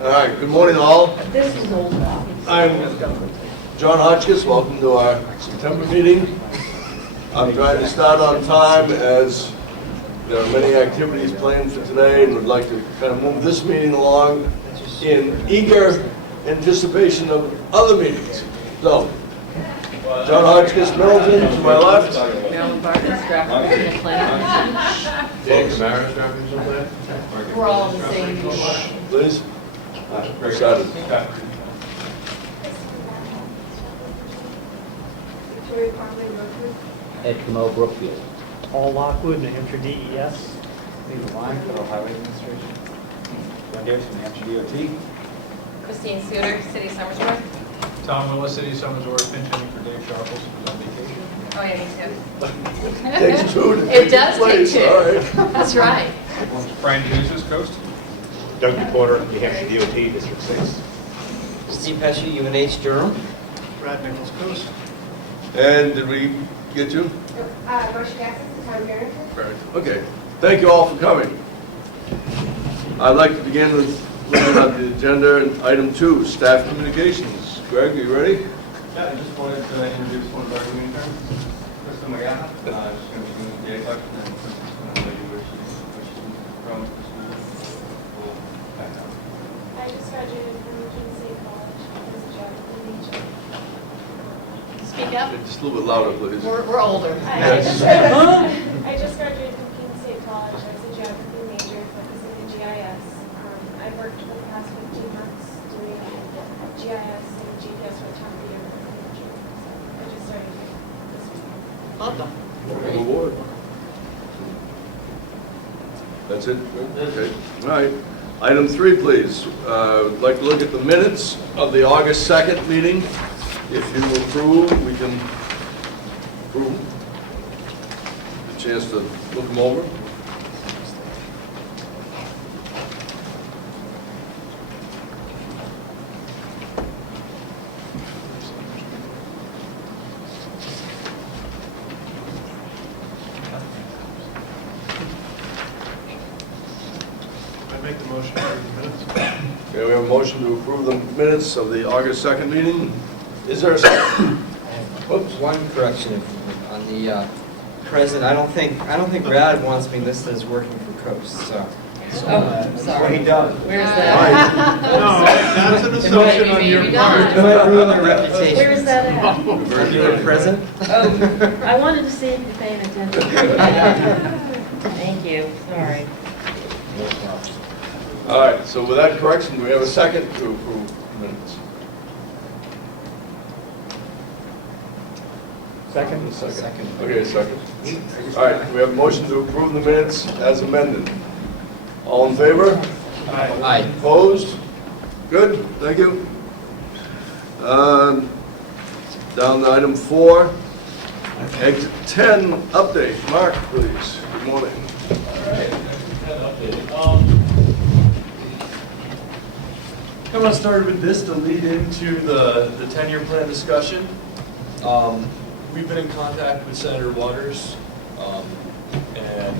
All right, good morning all. This is old. I'm John Hotchkiss. Welcome to our September meeting. I'm trying to start on time as there are many activities planned for today and would like to kind of move this meeting along in eager anticipation of other meetings. So, John Hotchkiss, Middleton, to my left. Marilyn Barton, Strafford, and the planning. James Maris, Strafford. We're all on the same board. Please. Excited. At Comeau, Brookfield. Paul Lockwood, New Hampshire DES. Steve Lyon, Federal Highway Administration. John Davis, New Hampshire DOT. Christine Suter, City Summersworth. Tom Willis, City Summersworth, pinch hitting for Dave Sharples, who's on vacation. Oh, yeah, me too. Takes two to It take does place. take two. All right. That's right. Brian Genesis, Coast. Doug Porter, New Hampshire DOT, District 6. Steve Pesci, UNH Durham. Brad Nichols, Coast. And did we get you? Marcia Jackson, Town Manager. Right. Okay. Thank you all for coming. I'd like to begin with looking at the agenda and item 2, staff communications. Greg, are you ready? Yeah, I just wanted to introduce one of our new interns, Krista Magaha. She's going to be doing the JATOC, and then Krista's going to tell you where she's from the school. Cool. Background. I just graduated from State College as a geography major. Speak up. Just a little bit louder, please. We're older. Yes. I just graduated from State College as a geography major focusing in GIS. I've worked for the past 15 months doing GIS and GPS for time of year. So I just started this week. Welcome. Welcome aboard. That's it? Okay. All right. Item 3, please. I'd like to look at the minutes of the August 2nd meeting. If you approve, we can approve. A chance to look them over. I make the motion for the minutes. Okay, we have a motion to approve the minutes of the August 2nd meeting. Is there a second? Whoops. One correction on the present. I don't think Brad wants me listed as working for Coast. So. Oh, sorry. He does. Where's No, that? that's an assumption on your Maybe part. It might ruin my reputation. Where's that at? Are you at present? Oh, I wanted to see if you're paying attention. Thank you, sorry. All right, so with that correction, do we have a second to approve minutes? Second? Second. Okay, second. All right, we have a motion to approve the minutes as amended. All in favor? Aye. Opposed? Good, thank you. Down to item 4, exit 10 update. Mark, please. Good morning. I want to start with this to lead into the 10-year plan discussion. We've been in contact with Senator Waters, and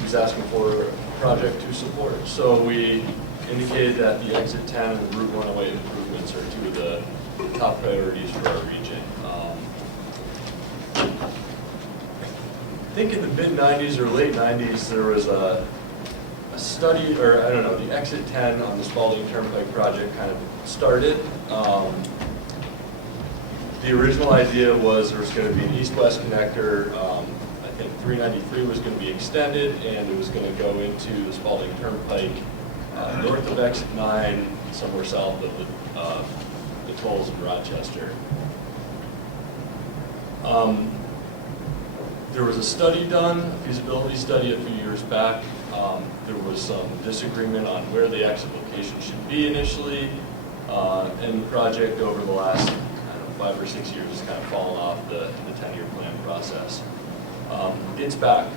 he's asking for a project to support. So we indicated that the Exit 10 and the Route 108 improvements are 2 of the top priorities for our region. I think in the mid-90s or late 90s, there was a study, or I don't know, the Exit 10 on the Spalding Turnpike project kind of started. The original idea was there was going to be an east-west connector. I think 393 was going to be extended, and it was going to go into the Spalding Turnpike north of Exit 9, somewhere south of the tolls in Rochester. There was a study done, a feasibility study a few years back. There was some disagreement on where the exit location should be initially, and the project over the last 5 or 6 years has kind of fallen off the 10-year plan process. It's back.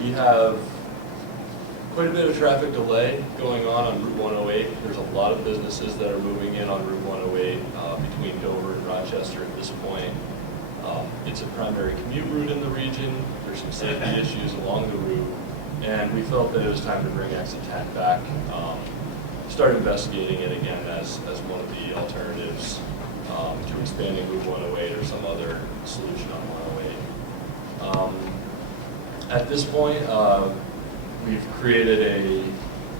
We have quite a bit of traffic delay going on Route 108. There's a lot of businesses that are moving in on Route 108 between Dover and Rochester at this point. It's a primary commute route in the region. There's some safety issues along the route. And we felt that it was time to bring Exit 10 back, start investigating it again as one of the alternatives to expanding Route 108 or some other solution on 108. At this point, we've created an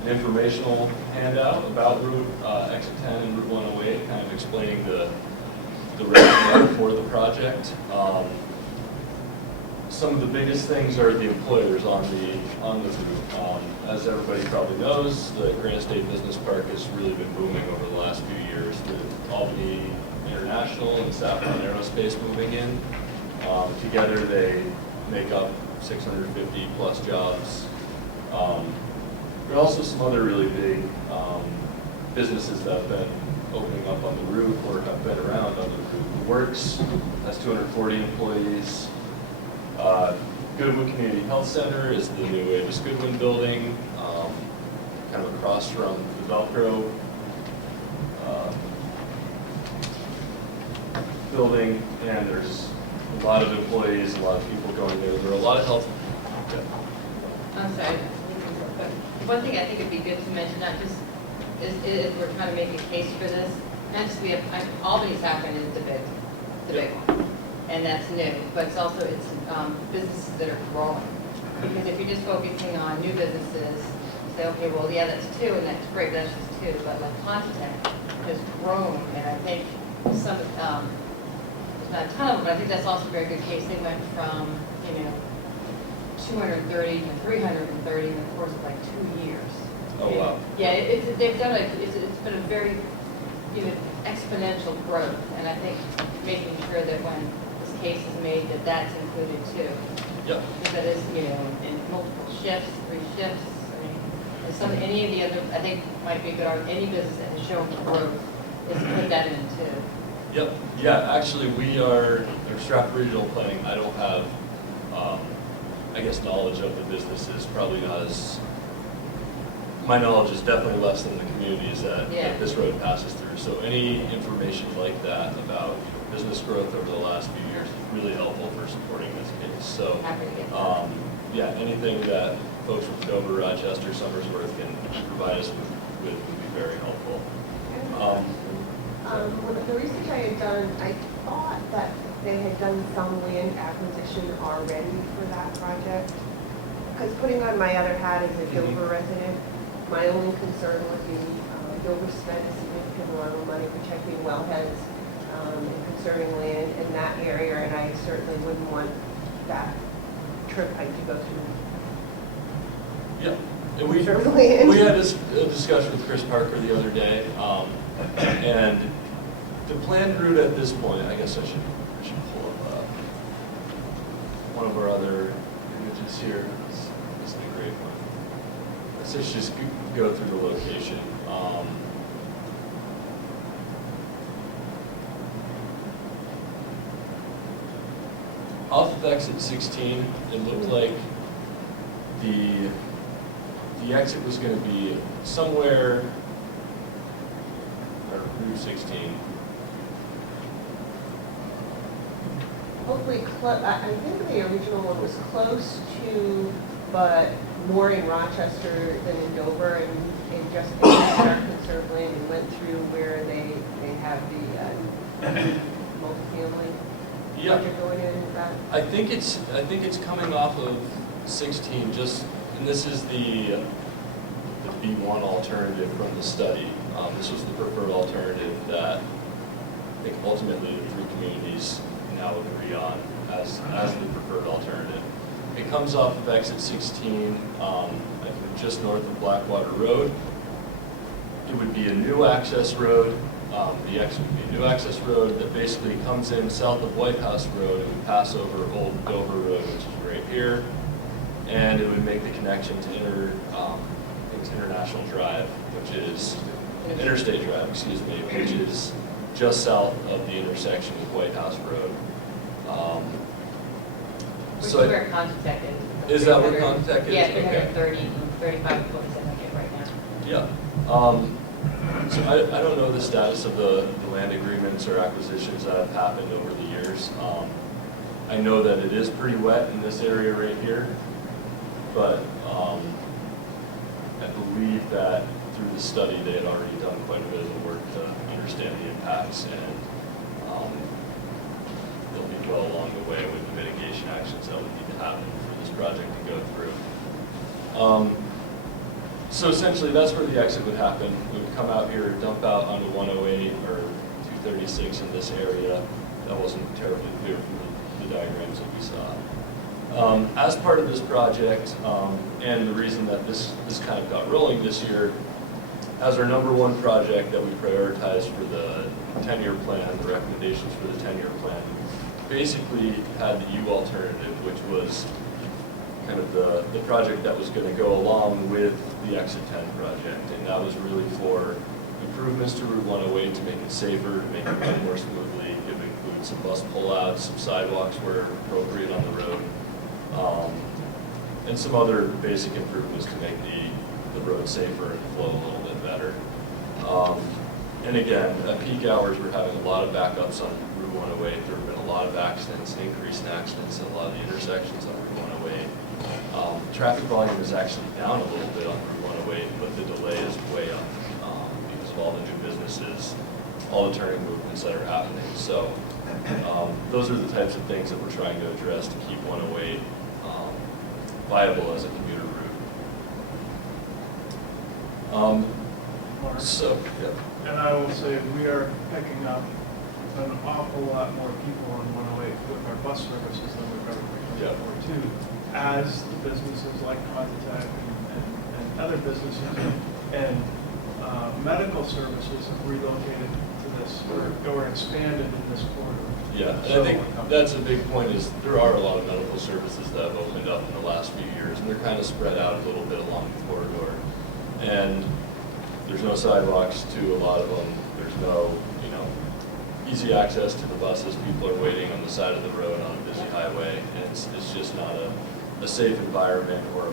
informational handout about Route Exit 10 and Route 108, kind of explaining the rationale for the project. Some of the biggest things are the employers on the route. As everybody probably knows, the Granite State Business Park has really been booming over the last few years with Albany International and Strafford Aerospace moving in. Together they make up 650 plus jobs. There are also some other really big businesses that have been opening up on the route or have been around on the route. The Works has 240 employees. Goodwood Community Health Center is the new Avis Goodwin building, kind of across from the Velcro building, and there's a lot of employees, a lot of people going there. There are a lot of health. I'm sorry, but one thing I think it'd be good to mention, not just is we're trying to make a case for this, not just we have, Albany's happened is the big one, and that's new, but it's also, businesses that are growing. Because if you're just focusing on new businesses, say, okay, well, yeah, that's two, and that's great, that's just two, but like CommissionTech has grown, and I think some, there's not a ton of them, but I think that's also a very good case. They went from, 230 to 330 in the course of like 2 years. Oh, wow. Yeah, they've done it's been a very, exponential growth, and I think making sure that when this case is made, that that's included too. Yep. Because that is, in multiple shifts, 3 shifts, and any of the other, I think might be a good argument, any business that has shown growth is put that in too. Yep. Yeah, actually, we are Strafford Regional Planning. I don't have, I guess, knowledge of the businesses. Probably not as. My knowledge is definitely less than the communities that this road passes through. So any information like that about business growth over the last few years is really helpful for supporting this case. So, Happy to get that. yeah, anything that folks from Dover, Rochester, Somersworth can provide us with would be very helpful. The research I had done, I thought that they had done some land acquisition already for that project. Because putting on my other hat as a Dover resident, my only concern would be Dover spent a significant amount of money protecting wellheads and conserving land in that area, and I certainly wouldn't want that turnpike to go through. Yeah. And we had this discussion with Chris Parker the other day, and the planned route at this point, I guess I should pull up one of our other images here. This is a great one. Let's just go through the location. Off of exit 16, it looked like the exit was going to be somewhere, or Route 16. Hopefully, I think the original one was close to, but more in Rochester than in Dover, and it just our conserved land and went through where they have the multifamily project going in. Is that? I think it's coming off of 16. And this is the B1 alternative from the study. This was the preferred alternative that I think ultimately the 3 communities now agree on as the preferred alternative. It comes off of exit 16, I think just north of Blackwater Road. It would be a new access road. The exit would be a new access road that basically comes in south of White House Road and would pass over Old Dover Road, which is right here, and it would make the connection to International Drive, which is Interstate Drive, excuse me, which is just south of the intersection with White House Road. Which is where CommissionTech is. Is that where CommissionTech is? Yeah, Okay. 35 foot, I think, right now. Yeah. So I don't know the status of the land agreements or acquisitions that have happened over the years. I know that it is pretty wet in this area right here, but that through the study, they had already done quite a bit of the work to understand the impacts, and they'll be well along the way with the mitigation actions that would need to happen for this project to go through. So essentially, that's where the exit would happen. We would come out here, dump out onto 108 or 236 in this area. That wasn't terribly clear from the diagrams that we saw. As part of this project, and the reason that this kind of got rolling this year, as our #1 project that we prioritized for the 10-year plan, the recommendations for the 10-year plan, basically had the U alternative, which was kind of the project that was going to go along with the Exit 10 project, and that was really for improvements to Route 108 to make it safer, to make it run more smoothly. It would include some bus pullouts, some sidewalks where appropriate on the road, and some other basic improvements to make the road safer and flow a little bit better. And again, at peak hours, we're having a lot of backups on Route 108. There have been a lot of accidents, an increase in accidents at a lot of the intersections on Route 108. Traffic volume is actually down a little bit on Route 108, but the delay is way up because of all the new businesses, all the turning movements that are happening. So those are the types of things that we're trying to address to keep 108 viable as a commuter route. So, yeah. And I will say, we are picking up an awful lot more people on 108 with our bus services than we've ever picked up before too, as the businesses like Contatec and other businesses and medical services have relocated to this or expanded in this corridor. Yeah, and I think that's a big point is there are a lot of medical services that have opened up in the last few years, and they're kind of spread out a little bit along the corridor. And there's no sidewalks to a lot of them. There's no, easy access to the buses. People are waiting on the side of the road on a busy highway, and it's just not a safe environment, or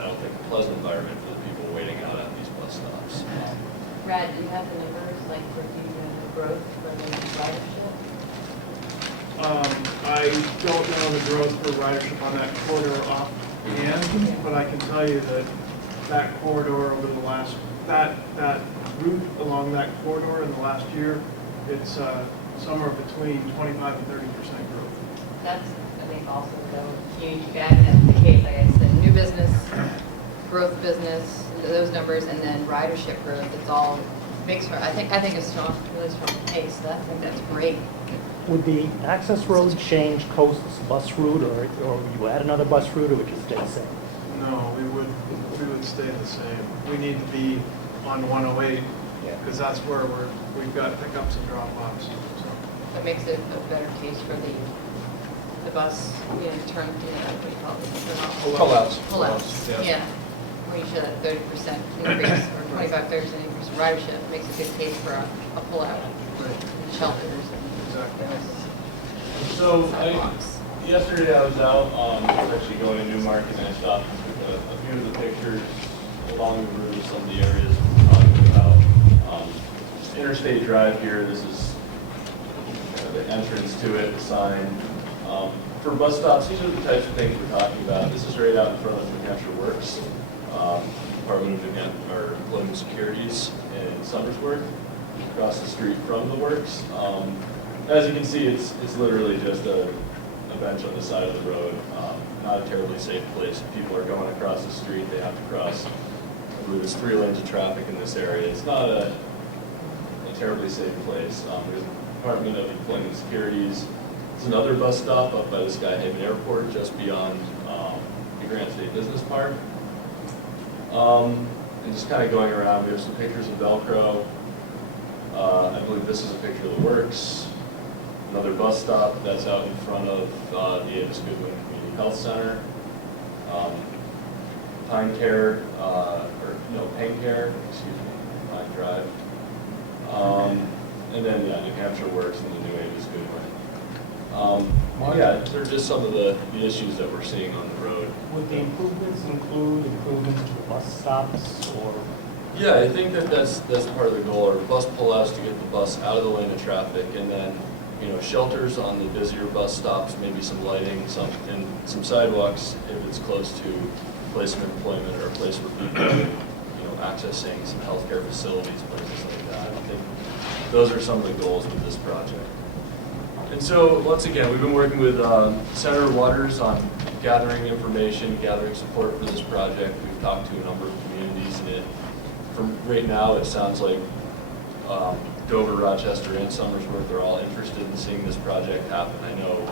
I don't think a pleasant environment for the people waiting out at these bus stops. Brad, do you have the numbers, like for the growth for the ridership? I don't know the growth for ridership on that corridor offhand, but I can tell you that that corridor over the last, that route along that corridor in the last year, it's somewhere between 25 and 30% growth. That's, I think, also the huge gap, and that's the case, like I said, new business, growth business, those numbers, and then ridership growth, it's all makes for, I think a strong, really strong case. So I think that's great. Would the access road change Coast's bus route, or would you add another bus route, or would you stay the same? No, we would stay the same. We need to be on 108 because that's where we've got pickups and drop-offs. So. That makes it a better case for the bus, turn, what do you call it? Pullouts. Pullouts, yeah. When you show that 30% increase or 25-30% increase in ridership, it makes a good case for a pullout. And shelters and So yesterday I was out, I was actually going to Newmarket, and I stopped and took a few of the pictures along the route of some of the areas we're talking about. Interstate Drive here, this is the entrance to it, the sign. For bus stops, these are the types of things we're talking about. This is right out in front of New Hampshire Works, Department of Employment Securities in Somersworth, across the street from the works. As you can see, it's literally just a bench on the side of the road. Not a terribly safe place. If people are going across the street, they have to cross. I believe there's 3 lanes of traffic in this area. It's not a terribly safe place. There's the Department of Employment Securities. It's another bus stop up by the Skyhaven Airport, just beyond the Grant State Business Park. And just kind of going around, we have some pictures of Velcro. I believe this is a picture of the works. Another bus stop that's out in front of the Avis Goodwin Community Health Center. Pine Care, Pain Care, Pine Drive. And then, New Hampshire Works and the new Avis Goodwin. They're just some of the issues that we're seeing on the road. Would the improvements include improvements to the bus stops, or? Yeah, I think that's part of the goal, or bus pullouts to get the bus out of the lane of traffic, and then shelters on the busier bus stops, maybe some lighting, and some sidewalks if it's close to a place of employment or a place where people accessing some healthcare facilities, places like that. I think those are some of the goals with this project. And so, once again, we've been working with Senator Waters on gathering information, gathering support for this project. We've talked to a number of communities, and from right now, it sounds like Dover, Rochester, and Somersworth are all interested in seeing this project happen. I know,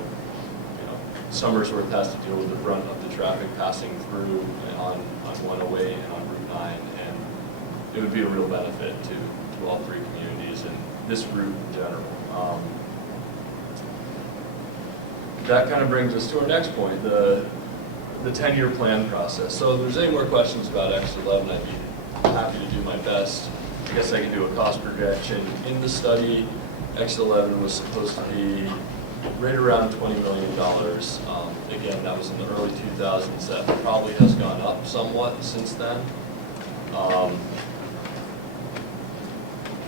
Somersworth has to deal with the brunt of the traffic passing through on 108 and on Route 9, and it would be a real benefit to all three communities and this route in general. That kind of brings us to our next point, the 10-year plan process. So if there's any more questions about X11, I'd be happy to do my best. I guess I can do a cost projection. In the study, X11 was supposed to be right around $20 million. Again, that was in the early 2000s. That probably has gone up somewhat since then.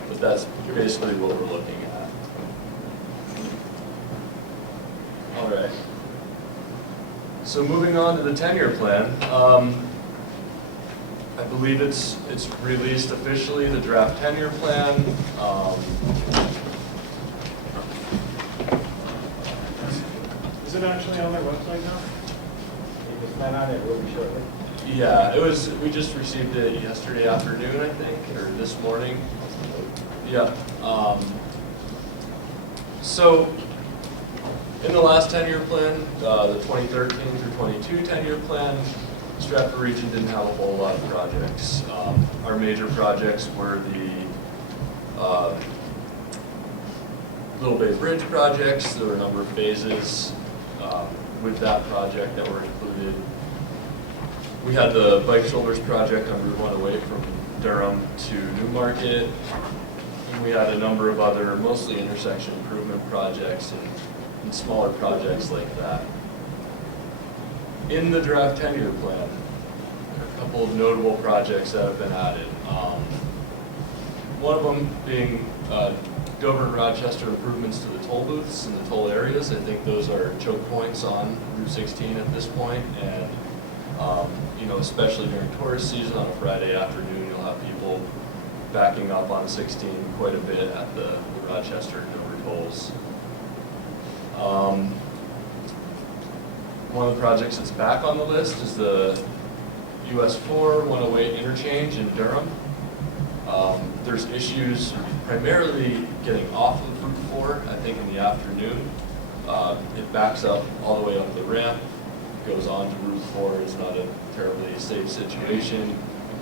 But that's basically what we're looking at. All right. So moving on to the 10-year plan. I believe it's released officially, the draft 10-year plan. Is it actually on their website now? It's not on it really shortly. Yeah, we just received it yesterday afternoon, I think, or this morning. Yeah. So in the last 10-year plan, the 2013 through 22 10-year plan, Strafford region didn't have a whole lot of projects. Our major projects were the Little Bay Bridge projects. There were a number of phases with that project that were included. We had the Bike Shoulders project on Route 108 from Durham to Newmarket. And we had a number of other, mostly intersection improvement projects and smaller projects like that. In the draft 10-year plan, there are a couple of notable projects that have been added. One of them being Dover and Rochester improvements to the toll booths and the toll areas. I think those are choke points on Route 16 at this point, and especially during tourist season on a Friday afternoon, you'll have people backing up on 16 quite a bit at the Rochester and Dover tolls. One of the projects that's back on the list is the US 4 108 interchange in Durham. There's issues primarily getting off of Route 4, I think in the afternoon. It backs up all the way up the ramp, goes on to Route 4. It's not a terribly safe situation,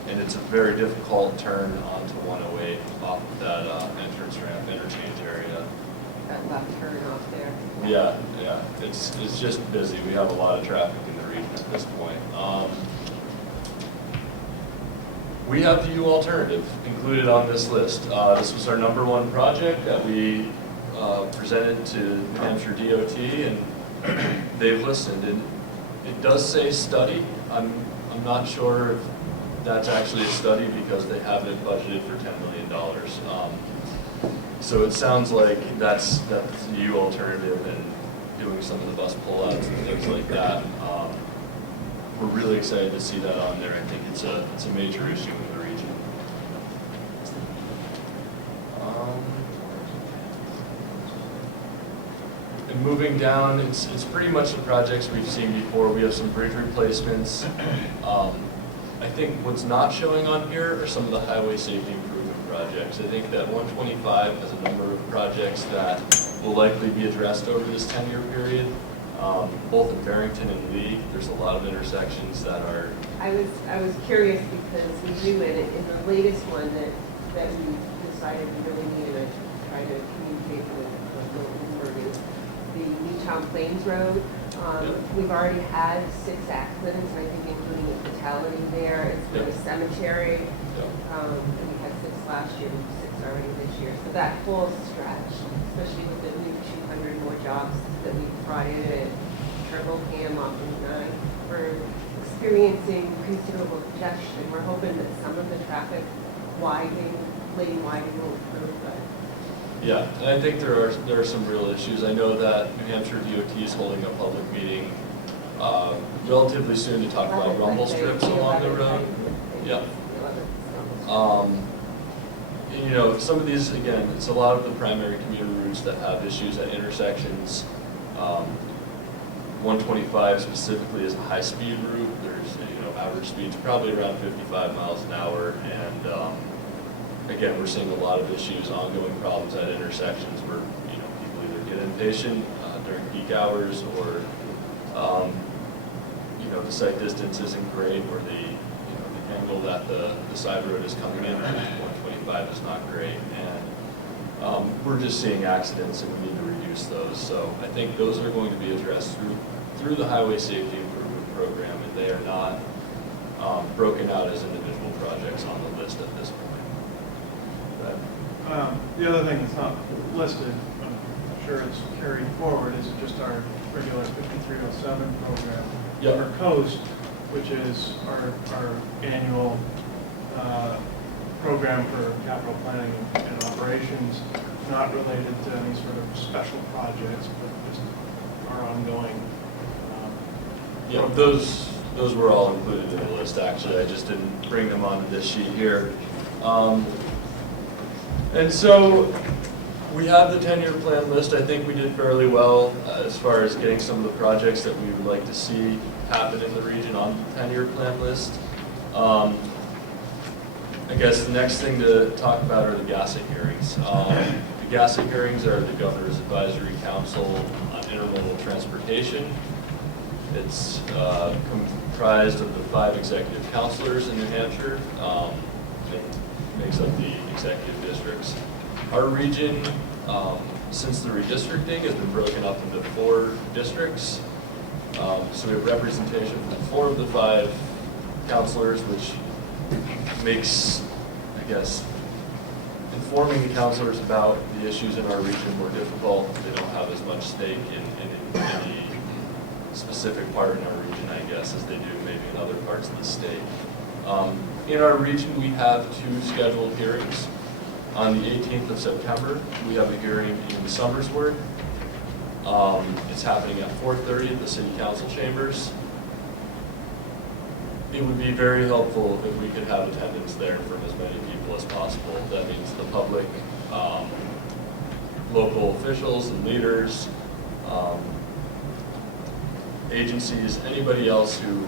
and it's a very difficult turn onto 108 off of that entrance ramp interchange area. That left turn off there. Yeah, it's just busy. We have a lot of traffic in the region at this point. We have the U alternative included on this list. This was our #1 project that we presented to New Hampshire DOT, and they've listened. And it does say study. I'm not sure if that's actually a study because they have it budgeted for $10 million. So it sounds like that's the U alternative and doing some of the bus pullouts and things like that. We're really excited to see that on there. I think it's a major issue in the region. And moving down, it's pretty much the projects we've seen before. We have some bridge replacements. I think what's not showing on here are some of the highway safety improvement projects. I think that 125 has a number of projects that will likely be addressed over this 10-year period. Both in Barrington and Lee, there's a lot of intersections that are. I was curious because we do in the latest one that we decided we really needed to try to communicate with the Newtown Plains Road. We've already had 6 accidents, I think including a fatality there. It's been a cemetery. We had 6 last year, 6 already this year. So that whole stretch, especially with the new 200 more jobs that we brought in at Turboham off Route 9, we're experiencing considerable congestion. We're hoping that some of the traffic lane widening will improve, but. Yeah, and I think there are some real issues. I know that New Hampshire DOT is holding a public meeting relatively soon to talk about rumble strips along the road. Yeah. You know, some of these, again, it's a lot of the primary commuter routes that have issues at intersections. 125 specifically is a high-speed route. There's, you know, average speeds probably around 55 miles an hour, and again, we're seeing a lot of issues, ongoing problems at intersections where, you know, people either get impatient during peak hours, or you know, the sight distance isn't great, or the, you know, the angle that the side road is coming in at 125 is not great, and we're just seeing accidents, and we need to reduce those. So I think those are going to be addressed through the Highway Safety Improvement Program, and they are not broken out as individual projects on the list at this point. The other thing that's not listed, I'm sure it's carried forward, is just our regular 5307 program for Coast, which is our annual program for capital planning and operations, not related to any sort of special projects, but just our ongoing. Yeah, those were all included in the list, actually. I just didn't bring them onto this sheet here. And so we have the 10-year plan list. I think we did fairly well as far as getting some of the projects that we would like to see happen in the region on the 10-year plan list. I guess the next thing to talk about are the GASA hearings. The GASA hearings are the Governor's Advisory Council on Intermodal Transportation. It's comprised of the 5 executive councilors in New Hampshire. It makes up the executive districts. Our region, since the redistricting, has been broken up into 4 districts. So we have representation from 4 of the 5 councilors, which makes, I guess, informing the councilors about the issues in our region more difficult. They don't have as much stake in any specific part in our region, I guess, as they do maybe in other parts of the state. In our region, we have 2 scheduled hearings. On the 18th of September, we have a hearing in Somersworth. It's happening at 4:30 at the City Council Chambers. It would be very helpful if we could have attendance there from as many people as possible. That means the public, local officials and leaders, agencies, anybody else who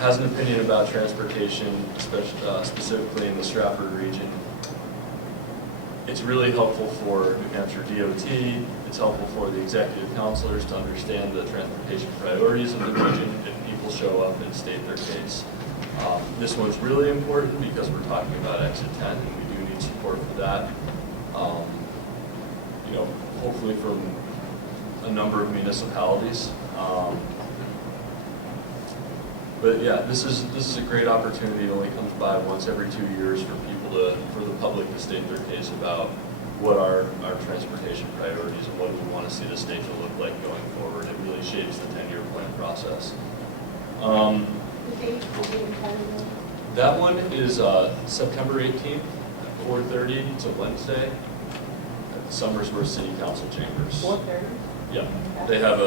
has an opinion about transportation, specifically in the Strafford region. It's really helpful for New Hampshire DOT. It's helpful for the executive councilors to understand the transportation priorities of the region if people show up and state their case. This one's really important because we're talking about Exit 10, and we do need support for that. You know, hopefully from a number of municipalities. But yeah, this is a great opportunity. It only comes by once every 2 years for the public to state their case about what are our transportation priorities and what do we want to see the state to look like going forward. It really shapes the 10-year plan process. That one is September 18th at 4:30. It's a Wednesday at the Somersworth City Council Chambers. 4:30? Yeah, they have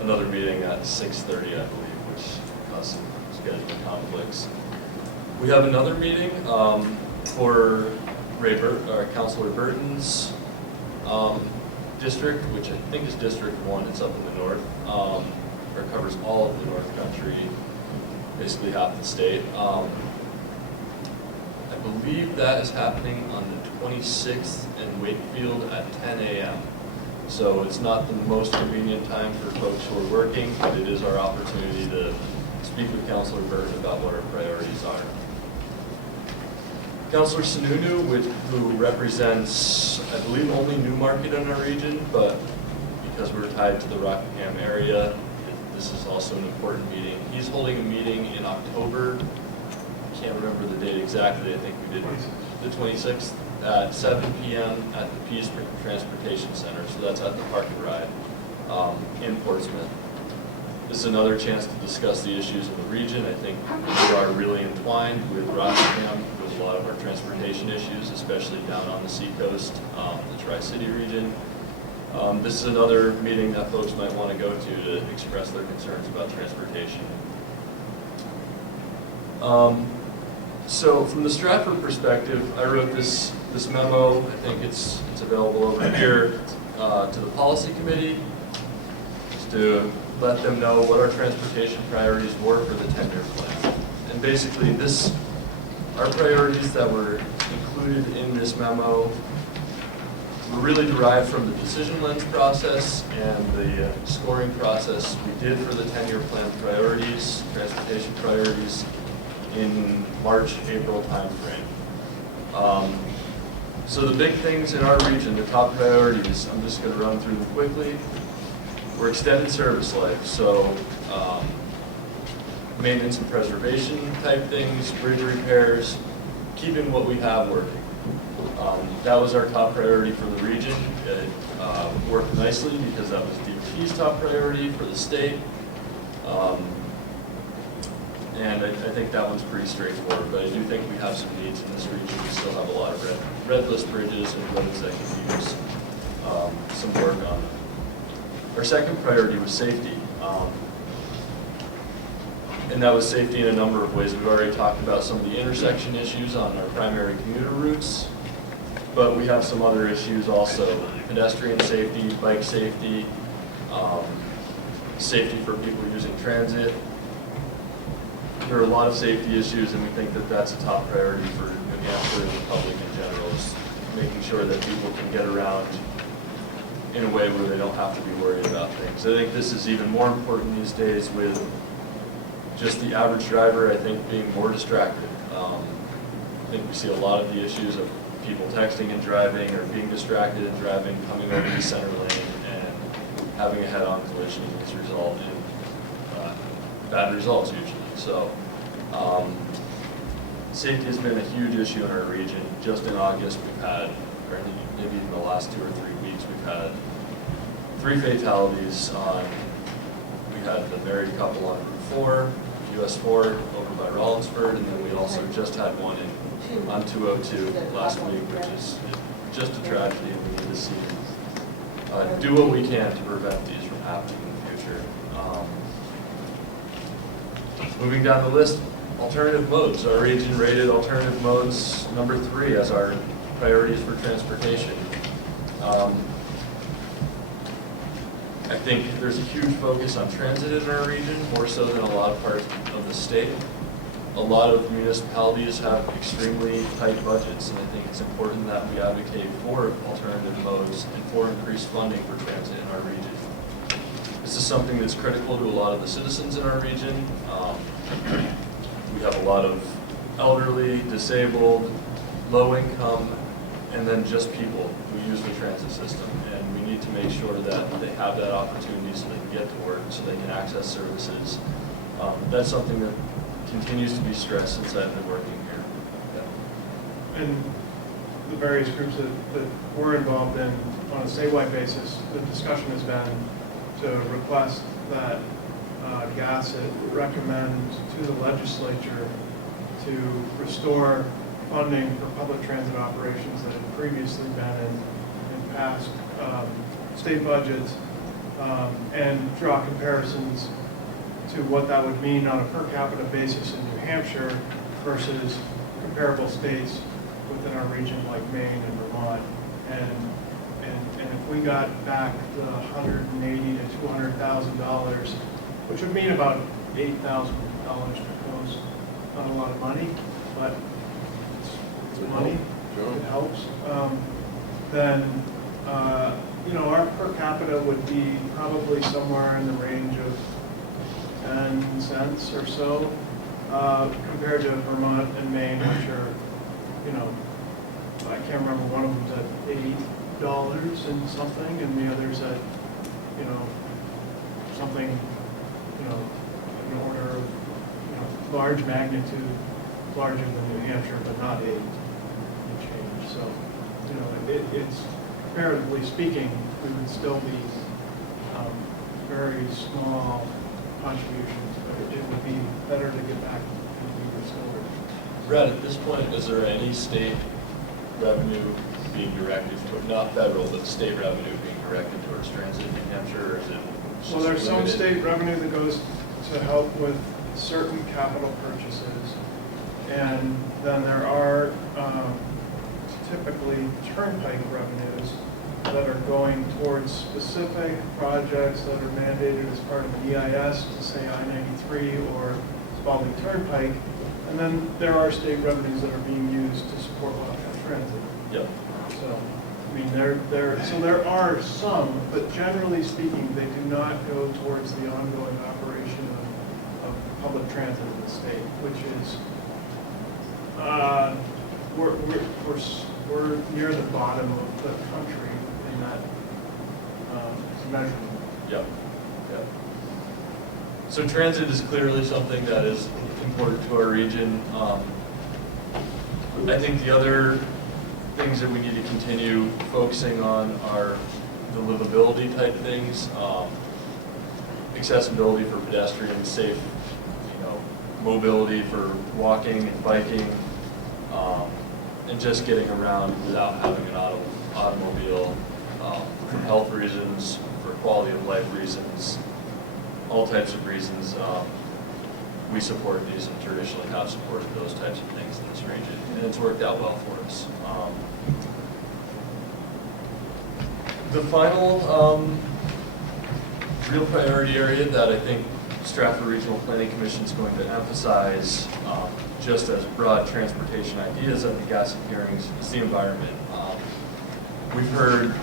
another meeting at 6:30, I believe, which has some scheduling conflicts. We have another meeting for Councilor Burton's district, which I think is District 1. It's up in the north, or covers all of the North Country, basically half the state. I believe that is happening on the 26th in Wakefield at 10 a.m. So it's not the most convenient time for folks who are working, but it is our opportunity to speak with Councilor Burton about what our priorities are. Councilor Sununu, who represents, I believe, only Newmarket in our region, but because we're tied to the Rockingham area, this is also an important meeting. He's holding a meeting in October. I can't remember the date exactly. I think we did the 26th at 7 p.m. at the Pease Transportation Center. So that's at the Park and Ride in Portsmouth. This is another chance to discuss the issues of the region. I think we are really entwined with Rockingham with a lot of our transportation issues, especially down on the seacoast, the Tri-City region. This is another meeting that folks might want to go to express their concerns about transportation. So from the Strafford perspective, I wrote this memo. I think it's available over here to the policy committee, just to let them know what our transportation priorities were for the 10-year plan. And basically our priorities that were included in this memo were really derived from the decision lens process and the scoring process we did for the 10-year plan priorities, transportation priorities, in March, April timeframe. So the big things in our region, the top priorities, I'm just going to run through them quickly. We're extended service life, so maintenance and preservation type things, bridge repairs, keeping what we have working. That was our top priority for the region. It worked nicely because that was DOT's top priority for the state. And I think that one's pretty straightforward, but I do think we have some needs in this region. We still have a lot of red list bridges and roads that can use some work on. Our second priority was safety. And that was safety in a number of ways. We've already talked about some of the intersection issues on our primary commuter routes, but we have some other issues also. Pedestrian safety, bike safety, safety for people using transit. There are a lot of safety issues, and we think that that's a top priority for New Hampshire and the public in general, is making sure that people can get around in a way where they don't have to be worried about things. I think this is even more important these days with just the average driver, I think, being more distracted. I think we see a lot of the issues of people texting and driving, or being distracted and driving, coming over the center lane and having a head-on collision as a result in bad results usually. So safety has been a huge issue in our region. Just in August, we've had, or maybe even the last 2 or 3 weeks, we've had 3 fatalities on, we had the married couple on Route 4, US 4 over by Rollinsford, and then we also just had one on 202 last week, which is just a tragedy, and we need to see, do what we can to prevent these from happening in the future. Moving down the list, alternative modes. Our region rated alternative modes number 3 as our priorities for transportation. I think there's a huge focus on transit in our region, more so than a lot of parts of the state. A lot of municipalities have extremely tight budgets, and I think it's important that we advocate for alternative modes and for increased funding for transit in our region. This is something that's critical to a lot of the citizens in our region. We have a lot of elderly, disabled, low income, and then just people who use the transit system. And we need to make sure that they have that opportunity so they can get to work, so they can access services. That's something that continues to be stressed since I've been working here. Yeah. And the various groups that we're involved in on a statewide basis, the discussion has been to request that GASSET recommend to the legislature to restore funding for public transit operations that had previously been in past state budgets, and draw comparisons to what that would mean on a per capita basis in New Hampshire versus comparable states within our region like Maine and Vermont. And if we got back the $180,000 to $200,000, which would mean about $8,000 per post, not a lot of money, but it's money, it helps. Then our per capita would be probably somewhere in the range of 10 cents or so, compared to Vermont and Maine, which are, I can't remember, one of them's at $8 and something, and the other's at, something, in order of, large magnitude, larger than New Hampshire, but not 8 and change. So, it's, comparatively speaking, we would still be very small contributions, but it would be better to get back and be restored. Brad, at this point, is there any state revenue being directed toward, not federal, but state revenue being directed towards transit in New Hampshire, or is it just Well, there's some limited? state revenue that goes to help with certain capital purchases, And then there are typically turnpike revenues that are going towards specific projects that are mandated as part of the EIS, to say I-93 or Spalding Turnpike. And then there are state revenues that are being used to support Wildcat Transit. Yep. So, I mean, there are some, but generally speaking, they do not go towards the ongoing operation of public transit in the state, which is, we're near the bottom of the country in that measurement. Yep. Yep. So transit is clearly something that is important to our region. I think the other things that we need to continue focusing on are the livability type things, accessibility for pedestrians, safe, mobility for walking and biking, and just getting around without having an automobile, for health reasons, for quality of life reasons, all types of reasons. We support these and traditionally have supported those types of things in this region, and it's worked out well for us. The final real priority area that I think Strafford Regional Planning Commission is going to emphasize, just as broad transportation ideas at the GASIP hearings, is the environment. We've heard,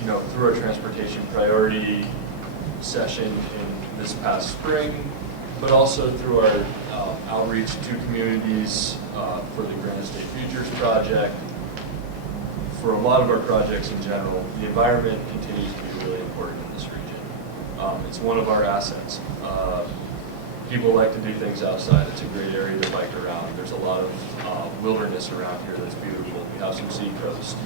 through our transportation priority session in this past spring, but also through our outreach to communities for the Granite State Futures Project. For a lot of our projects in general, the environment continues to be really important in this region. It's one of our assets. People like to do things outside. It's a great area to bike around. There's a lot of wilderness around here that's beautiful. We have some sea coast.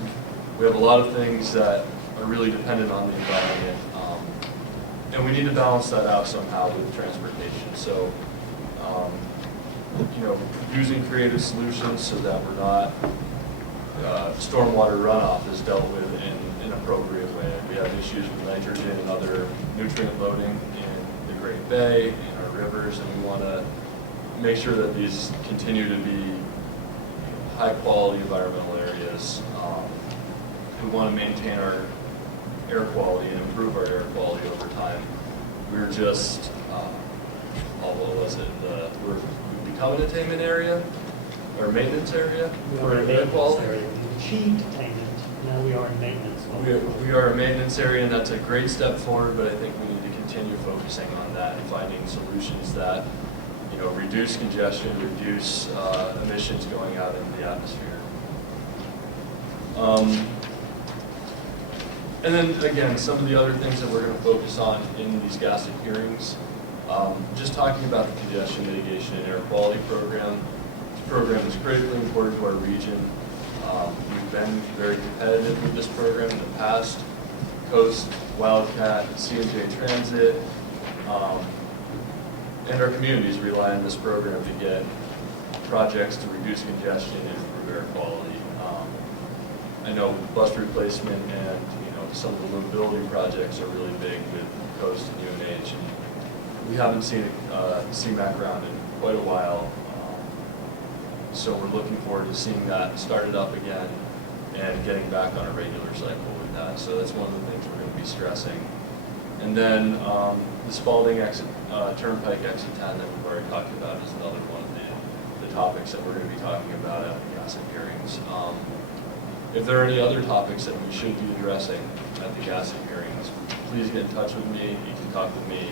We have a lot of things that are really dependent on the environment. And we need to balance that out somehow with transportation. So, using creative solutions so that we're not, stormwater runoff is dealt with in an appropriate way. We have issues with nitrogen and other nutrient loading in the Great Bay, in our rivers, and we want to make sure that these continue to be high quality environmental areas. We want to maintain our air quality and improve our air quality over time. We're just, what was it? We've become an attainment area or maintenance area for air quality. We achieved attainment, now we are in maintenance. We are a maintenance area, and that's a great step forward, but I think we need to continue focusing on that and finding solutions that, reduce congestion, reduce emissions going out into the atmosphere. And then again, some of the other things that we're going to focus on in these GASIP hearings, just talking about the congestion mitigation and air quality program. This program is critically important to our region. We've been very competitive with this program in the past. Coast, Wildcat, C&J Transit, and our communities rely on this program to get projects to reduce congestion and improve air quality. I know bus replacement and some of the livability projects are really big with Coast and UNH, and we haven't seen CMAQ round in quite a while. So we're looking forward to seeing that started up again and getting back on a regular cycle with that. So that's one of the things we're going to be stressing. And then the Spalding Turnpike exit 10 that we've already talked about is another one of the topics that we're going to be talking about at the GASIP hearings. If there are any other topics that we should be addressing at the GASIP hearings, please get in touch with me. You can talk with me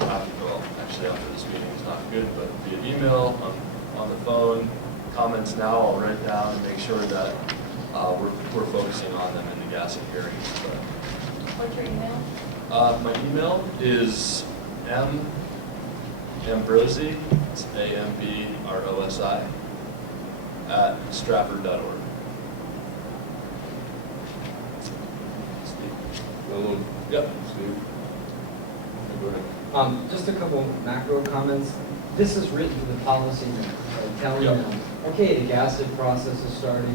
after this meeting is not good, but via email, on the phone, comments now, I'll write down and make sure that we're focusing on them in the GASIP hearings. But, What's your email? my email is ambrosi, it's AMBROSI, at strafford.org. Yep. Steve? Go ahead. Just a couple macro comments. This is written to the policymakers, telling Yep. them, okay, the GASIP process is starting,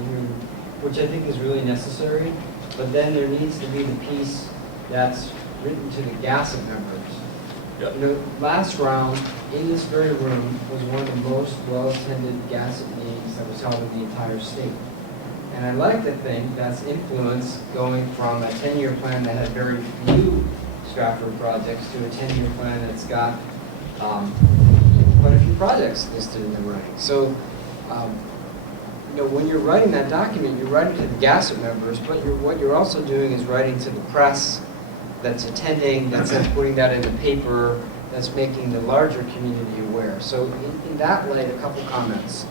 which I think is really necessary, but then there needs to be the piece that's written to the GASIP members Yep. You know, last round, in this very room, was one of the most well-attended Gasset meetings that was held in the entire state. And I like to think that's influence going from a 10-year plan that had very few Strafford projects to a 10-year plan that's got quite a few projects listed in the writing. So, you know, when you're writing that document, you're writing to the Gasset members, but what you're also doing is writing to the press that's attending, that's then putting that in the paper, that's making the larger community aware. So in that light, a couple comments.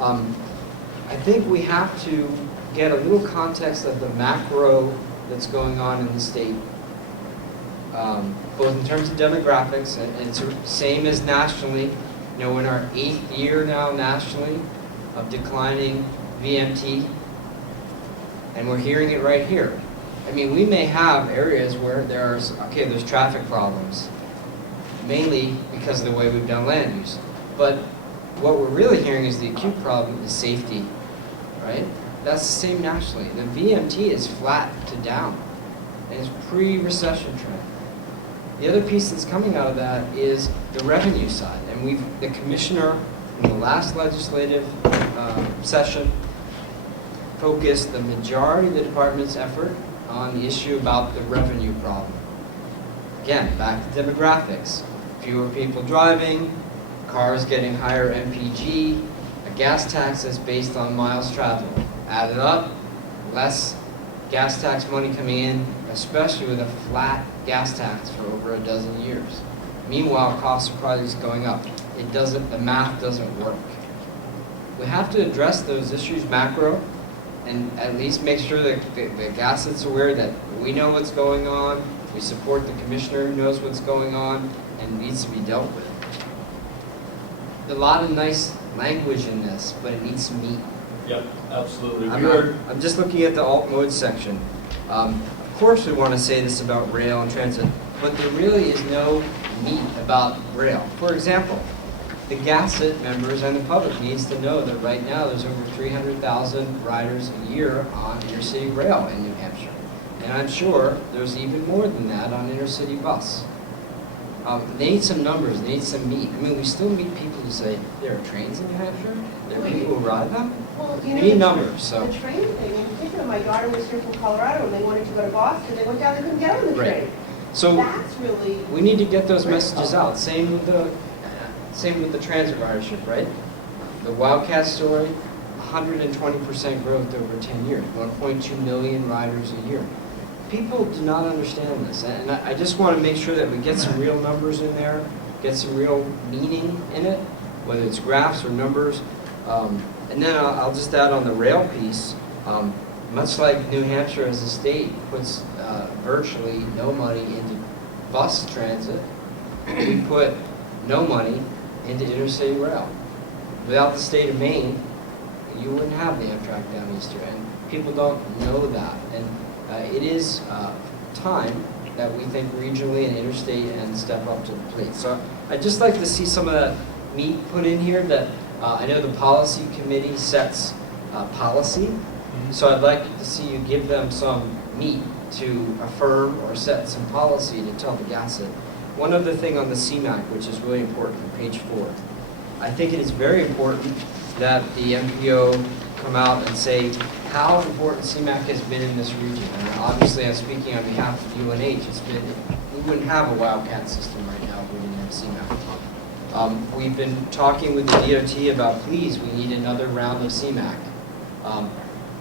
I think we have to get a little context of the macro that's going on in the state, both in terms of demographics, and it's the same as nationally. You know, in our 8th year now nationally of declining VMT, and we're hearing it right here. I mean, we may have areas where there's traffic problems, mainly because of the way we've done land use. But what we're really hearing is the acute problem is safety, right? That's the same nationally. The VMT is flat to down, and it's pre-recession trend. The other piece that's coming out of that is the revenue side, and the commissioner in the last legislative session focused the majority of the department's effort on the issue about the revenue problem. Again, back to demographics. Fewer people driving, cars getting higher MPG, a gas tax that's based on miles traveled. Added up, less gas tax money coming in, especially with a flat gas tax for over a dozen years. Meanwhile, costs of projects going up. The math doesn't work. We have to address those issues macro, and at least make sure that the Gasset's aware that we know what's going on, we support the commissioner who knows what's going on, and needs to be dealt with. A lot of nice language in this, but it needs some meat. Yep, absolutely. I'm just looking at the alt mode section. Of course we want to say this about rail and transit, but there really is no meat about rail. For example, the Gasset members and the public needs to know that right now there's over 300,000 riders a year on intercity rail in New Hampshire. And I'm sure there's even more than that on intercity bus. They need some numbers, they need some meat. I mean, we still meet people who say, there are trains in New Hampshire? There are people who ride them? Well, We need numbers, so. The train thing in particular, my daughter was here from Colorado and they wanted to go to Boston, they went down, they couldn't get on the Right. train. So That's really, we need to get those messages out. Same with the transit ridership, right? The Wildcat story, 120% growth over 10 years, 1.2 million riders a year. People do not understand this, and I just want to make sure that we get some real numbers in there, get some real meaning in it, whether it's graphs or numbers. And then I'll just add on the rail piece, much like New Hampshire as a state puts virtually no money into bus transit, we put no money into interstate rail. Without the state of Maine, you wouldn't have the Amtrak down Easter, and people don't know that. And it is time that we think regionally and interstate and step up to the plate. So I'd just like to see some of that meat put in here that I know the policy committee sets policy, so I'd like to see you give them some meat to affirm or set some policy to tell the Gasset. One other thing on the CMAQ, which is really important, page 4. I think it is very important that the MPO come out and say how important CMAQ has been in this region. And obviously, I'm speaking on behalf of UNH. We wouldn't have a Wildcat system right now if we didn't have CMAQ. We've been talking with the DOT about, please, we need another round of CMAQ.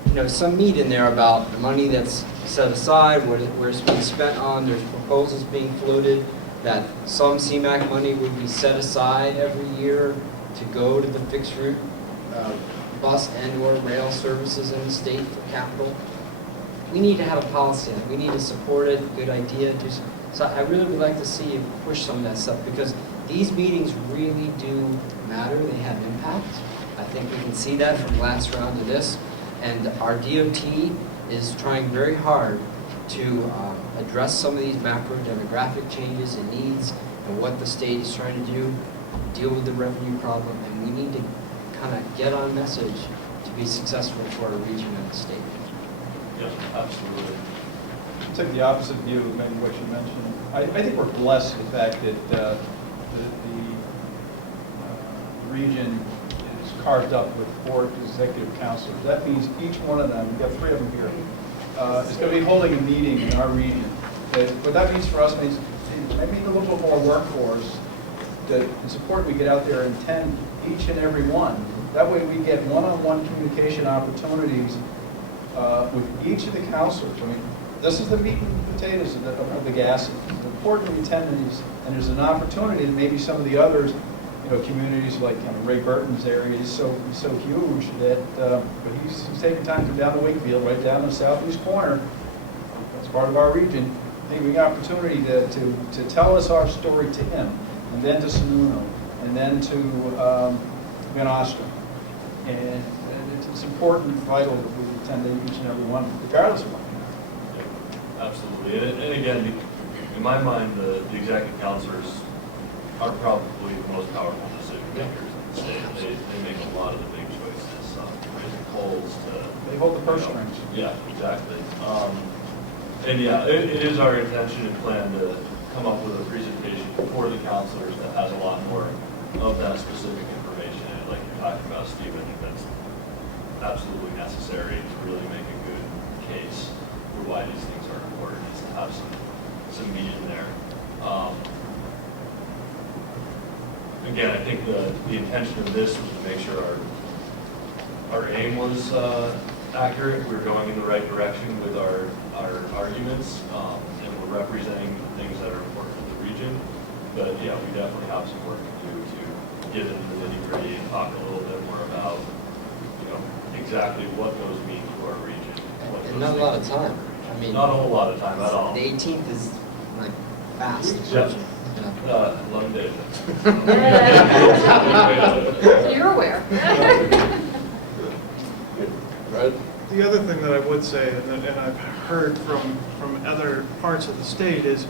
You know, some meat in there about the money that's set aside, where it's being spent on. There's proposals being floated that some CMAQ money would be set aside every year to go to the fixed route bus and or rail services in the state for capital. We need to have a policy on it. We need to support it. Good idea. So I really would like to see you push some of that stuff, because these meetings really do matter. They have impact. I think we can see that from last round to this. And our DOT is trying very hard to address some of these macro demographic changes and needs and what the state is trying to do, deal with the revenue problem, and we need to kind of get on message to be successful for our region and the state. Yep, absolutely. take the opposite view of maybe what you mentioned. I think we're blessed with the fact that the region is carved up with 4 executive counselors. That means each one of them, we've got 3 of them here, is going to be holding a meeting in our region. What that means for us means it means a little bit more work for us. That it's important we get out there and attend each and every one. That way we get one-on-one communication opportunities with each of the counselors. I mean, this is the meat and potatoes of the gas. It's important we attend these, and there's an opportunity that maybe some of the others, communities like kind of Ray Burton's area is so huge that, but he's taking time to come down to Wakefield, right down in the southeast corner. That's part of our region. I think we got opportunity to tell us our story to him, and then to Sununu, and then to Van Oster. And it's important and vital that we attend each and every one, regardless of what. Absolutely, and again, in my mind, the executive counselors are probably the most powerful decision makers in the state. They make a lot of the big choices, from raising polls to... They hold the purse strings. Yeah, exactly. And yeah, it is our intention and plan to come up with a presentation for the counselors that has a lot more of that specific information. And like you're talking about, Stephen, that's absolutely necessary to really make a good case for why these things are important, is to have some meat in there. Again, I think the intention of this was to make sure our aim was accurate. We were going in the right direction with our arguments, and we're representing things that are important to the region. But yeah, we definitely have some work to do to get into the nitty-gritty and talk a little bit more about, exactly what those mean to our region. And not a lot of time. I mean, not a whole lot of time at all. The 18th is like fast. Yep. 11 days. So you're aware. Right? The other thing that I would say, and I've heard from other parts of the state, is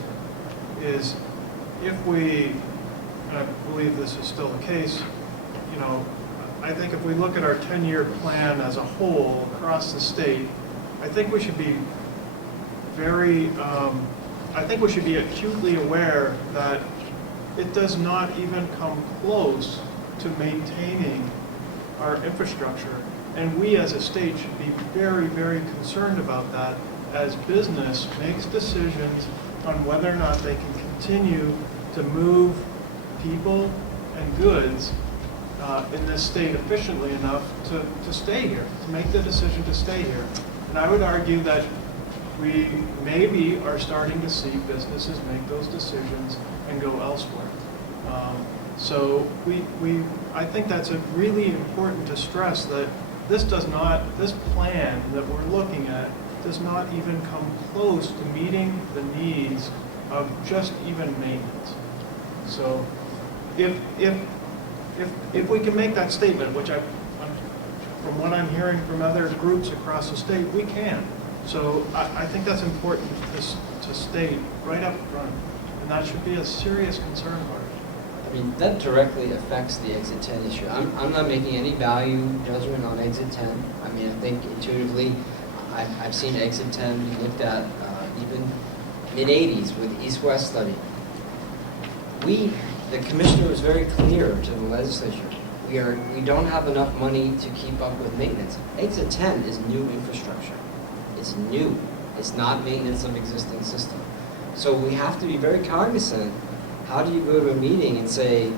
if we, and I believe this is still the case, I think if we look at our 10-year plan as a whole across the state, I think we should be acutely aware that it does not even come close to maintaining our infrastructure. And we as a state should be very, very concerned about that as business makes decisions on whether or not they can continue to move people and goods in this state efficiently enough to stay here, to make the decision to stay here. And I would argue that we maybe are starting to see businesses make those decisions and go elsewhere. So I think that's really important to stress that this plan that we're looking at does not even come close to meeting the needs of just even maintenance. So if we can make that statement, which from what I'm hearing from other groups across the state, we can. So I think that's important to state right up front, and that should be a serious concern of ours. I mean, that directly affects the exit 10 issue. I'm not making any value judgment on exit 10. I mean, I think intuitively, I've seen exit 10 be looked at even mid-80s with East-West study. The commissioner was very clear to the legislature. We don't have enough money to keep up with maintenance. Exit 10 is new infrastructure. It's new. It's not maintenance of existing system. So we have to be very cognizant. How do you go to a meeting and say,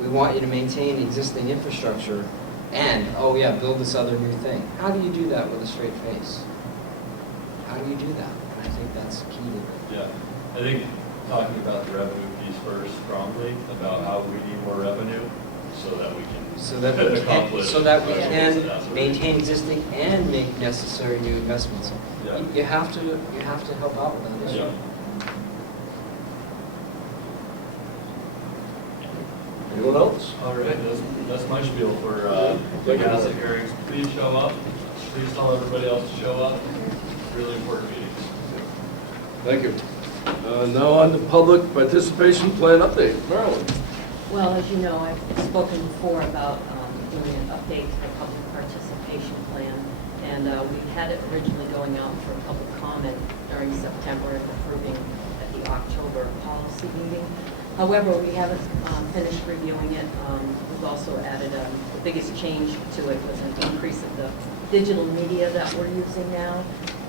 we want you to maintain existing infrastructure and, oh yeah, build this other new thing? How do you do that with a straight face? How do you do that? And I think that's key to it. Yeah, I think talking about the revenue piece first strongly, about how we need more revenue so that we can accomplish. So that we can maintain existing and make necessary new investments. Yeah. You have to help out with that issue. Yeah. Anyone else? All right, that's my spiel for the asset hearings. Please show up. Please tell everybody else to show up. Really important meetings. Thank you. Now on to public participation plan update. Marilyn. Well, as you know, I've spoken before about doing an update to the public participation plan. And we had it originally going out for public comment during September and approving at the October policy meeting. However, we haven't finished reviewing it. We've also added, the biggest change to it was an increase of the digital media that we're using now.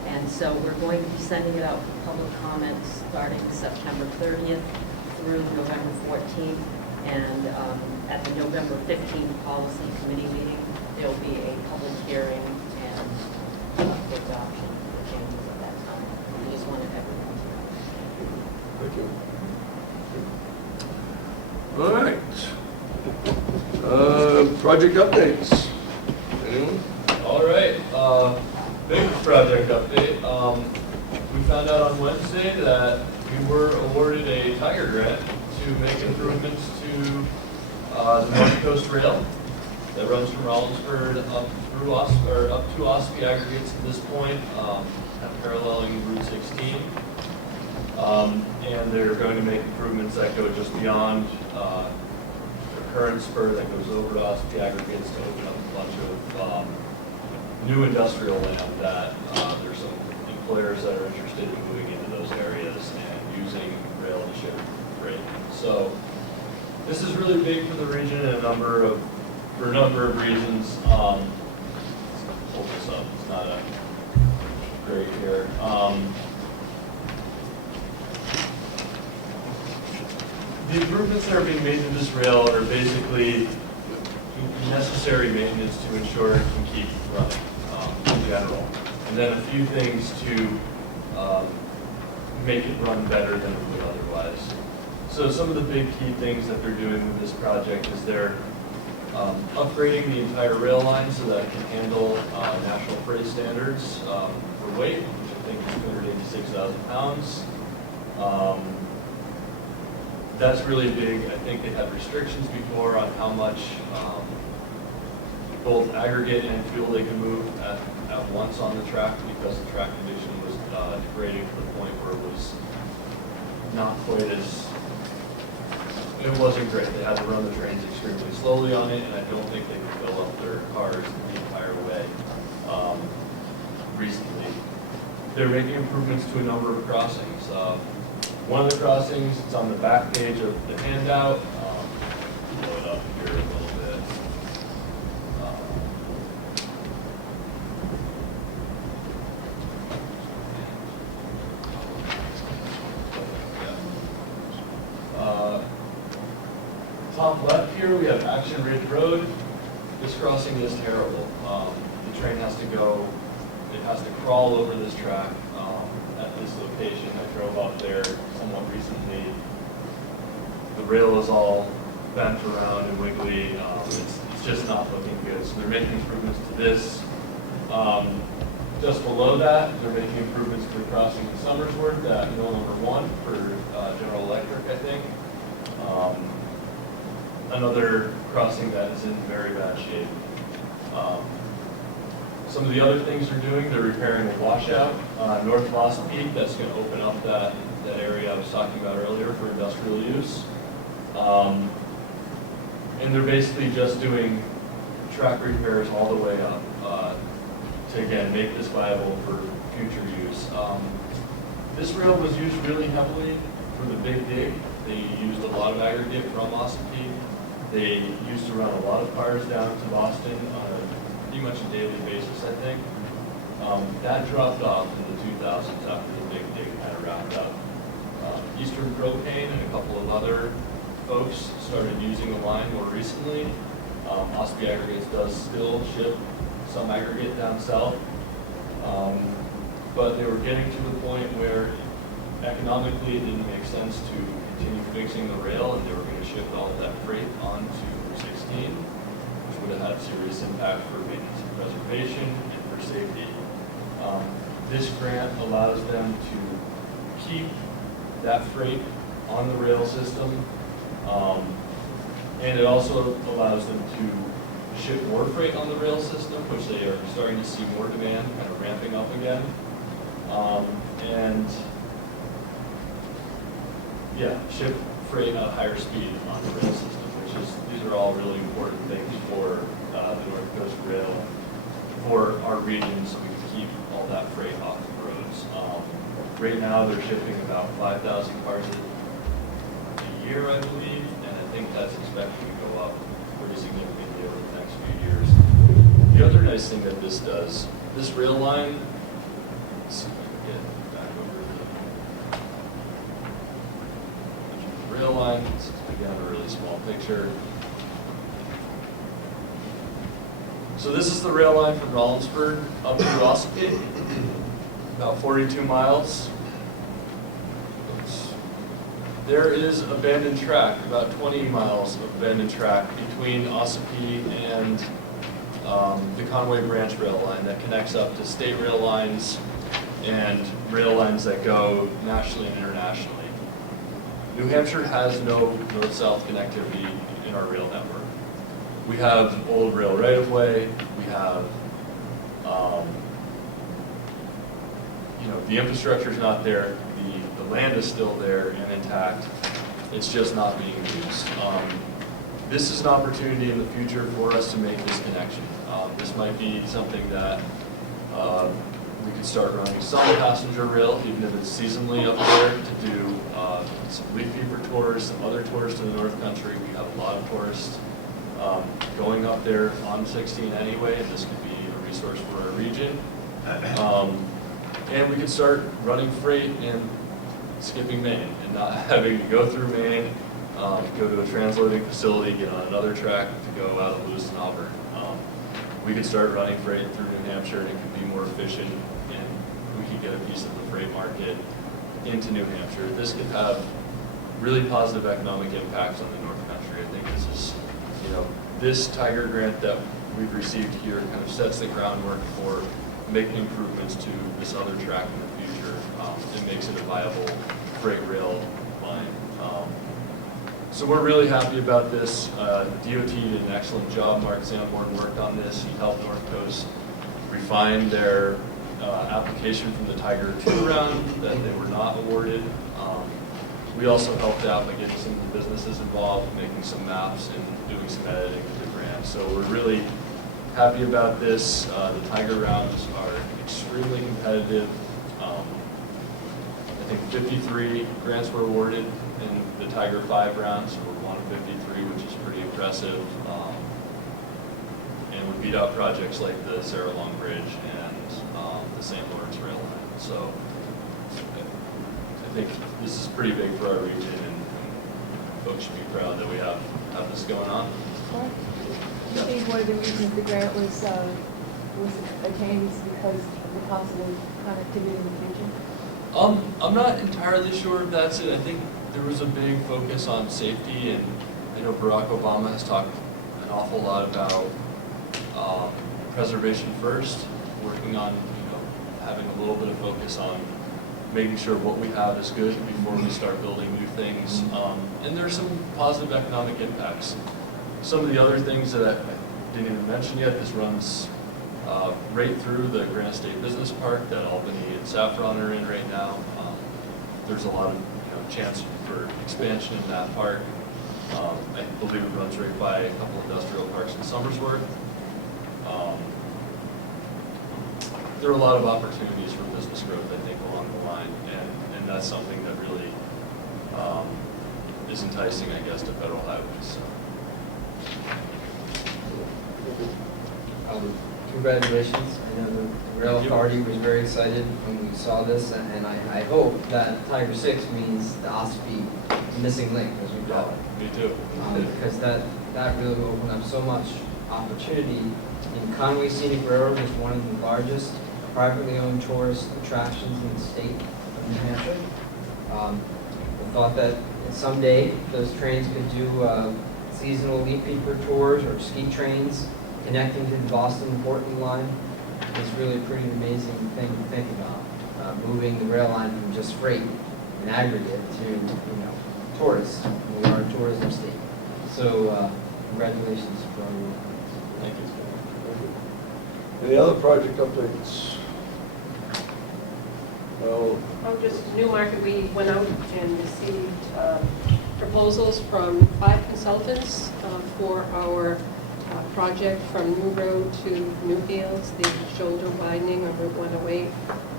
And so we're going to be sending it out for public comment starting September 30th through November 14th. And at the November 15th policy committee meeting, there'll be a public hearing and adoption of the changes at that time. We just wanted everyone to know. Thank you. All right. Project updates. Anyone? All right, big project update. We found out on Wednesday that we were awarded a Tiger grant to make improvements to the North Coast Rail that runs from Rollinsford up through up to Ospey aggregates at this point, paralleling Route 16. And they're going to make improvements that go just beyond the current spur that goes over to Ospey aggregates to open up a bunch of new industrial land that there's some employers that are interested in moving into those areas and using rail to ship freight. So this is really big for the region in for a number of reasons. Hold this up, it's not a great here. The improvements that are being made to this rail are basically necessary maintenance to ensure it can keep running in general. And then a few things to make it run better than it would otherwise. So some of the big key things that they're doing with this project is they're upgrading the entire rail line so that it can handle national freight standards for weight, which I think is 286,000 pounds. That's really big. I think they had restrictions before on how much both aggregate and fuel they could move at once on the track because the track condition was degrading to the point where it was not quite as, it wasn't great. They had to run the trains extremely slowly on it, and I don't think they could fill up their cars the entire way recently. They're making improvements to a number of crossings. One of the crossings, it's on the back page of the handout. Blow it up here a little bit. Top left here, we have Action Ridge Road. This crossing is terrible. The train has to go, it has to crawl over this track at this location. I drove up there somewhat recently. The rail is all bent around and wiggly. It's just not looking good. So they're making improvements to this. Just below that, they're making improvements to the crossing in Somersworth at mill number 1 for General Electric, I think. Another crossing that is in very bad shape. Some of the other things they're doing, they're repairing a washout north of Lost Peak. That's going to open up that area I was talking about earlier for industrial use. And they're basically just doing track repairs all the way up to, again, make this viable for future use. This rail was used really heavily for the big dig. They used a lot of aggregate from Lost Peak. They used to run a lot of cars down to Boston on a pretty much a daily basis, I think. That dropped off in the 2000s after the big dig kind of wrapped up. Eastern Propane and a couple of other folks started using the line more recently. Ospey Aggregates does still ship some aggregate down south, but they were getting to the point where economically it didn't make sense to continue fixing the rail, and they were going to shift all of that freight onto Route 16, which would have had serious impact for maintenance and preservation and for safety. This grant allows them to keep that freight on the rail system, and it also allows them to ship more freight on the rail system, which they are starting to see more demand, kind of ramping up again. And yeah, ship freight at a higher speed on the rail system, these are all really important things for the North Coast Rail, for our region so we can keep all that freight off the roads. Right now, they're shipping about 5,000 cars a year, I believe, and I think that's expected to go up pretty significantly over the next few years. The other nice thing that this does, this rail line, let's see if I can get back over the rail line, let's again a really small picture. So this is the rail line from Rollinsford up to Ossipee, about 42 miles. Oops. There is abandoned track, about 20 miles of abandoned track between Ossipee and the Conway Branch rail line that connects up to state rail lines and rail lines that go nationally and internationally. New Hampshire has no north-south connectivity in our rail network. We have old rail right-of-way, we have, the infrastructure's not there, the land is still there and intact, it's just not being used. This is an opportunity in the future for us to make this connection. This might be something that we could start running some passenger rail, even if it's seasonally up there, to do some leaf peeper tours, some other tours to the North Country. We have a lot of tourists going up there on 16 anyway, and this could be a resource for our region. And we could start running freight and skipping Maine and not having to go through Maine, go to a transloading facility, get on another track to go out of Lewiston, Auburn. We could start running freight through New Hampshire and it could be more efficient and we could get a piece of the freight market into New Hampshire. This could have really positive economic impacts on the North Country. I think this is, this Tiger grant that we've received here kind of sets the groundwork for making improvements to this other track in the future. It makes it a viable freight rail line. So we're really happy about this. The DOT did an excellent job. Mark Sanborn worked on this. He helped North Coast refine their application from the Tiger 2 round that they were not awarded. We also helped out by getting some of the businesses involved, making some maps and doing some editing to the grant. So we're really happy about this. The Tiger rounds are extremely competitive. I think 53 grants were awarded in the Tiger 5 round, so we're one of 53, which is pretty impressive. And we beat out projects like the Sarah Long Bridge and the St. Lawrence Rail Line. So I think this is pretty big for our region, and folks should be proud that we have this going on. I think one of the reasons the grant was attained is because of the possible connectivity in the region. I'm not entirely sure if that's it. I think there was a big focus on safety, and I know Barack Obama has talked an awful lot about preservation first, working on having a little bit of focus on making sure what we have is good before we start building new things. And there's some positive economic impacts. Some of the other things that I didn't even mention yet, this runs right through the Granite State Business Park that Albany and Saffron are in right now. There's a lot of chance for expansion in that park. I believe it runs right by a couple industrial parks in Somersworth. There are a lot of opportunities for business growth, I think, along the line, and that's something that really is enticing, I guess, to federal highways. Congratulations. I know the rail authority was very excited when we saw this, and I hope that Tiger 6 means the Ossipee missing link, as we call it. Me too. Because that really will open up so much opportunity. In Conway Scenic Railroad is one of the largest privately owned tourist attractions in the state of New Hampshire. We thought that someday those trains could do seasonal leaf peeper tours or ski trains connecting to the Boston-Portland line. It's really a pretty amazing thing to think about. Moving the rail line from just freight in aggregate to tourists. We are a tourism state. So congratulations for all your work. Thank you. Any other project updates? No. Just Newmarket, we went out and received proposals from 5 consultants for our project from New Road to Newfields, the shoulder widening on Route 108.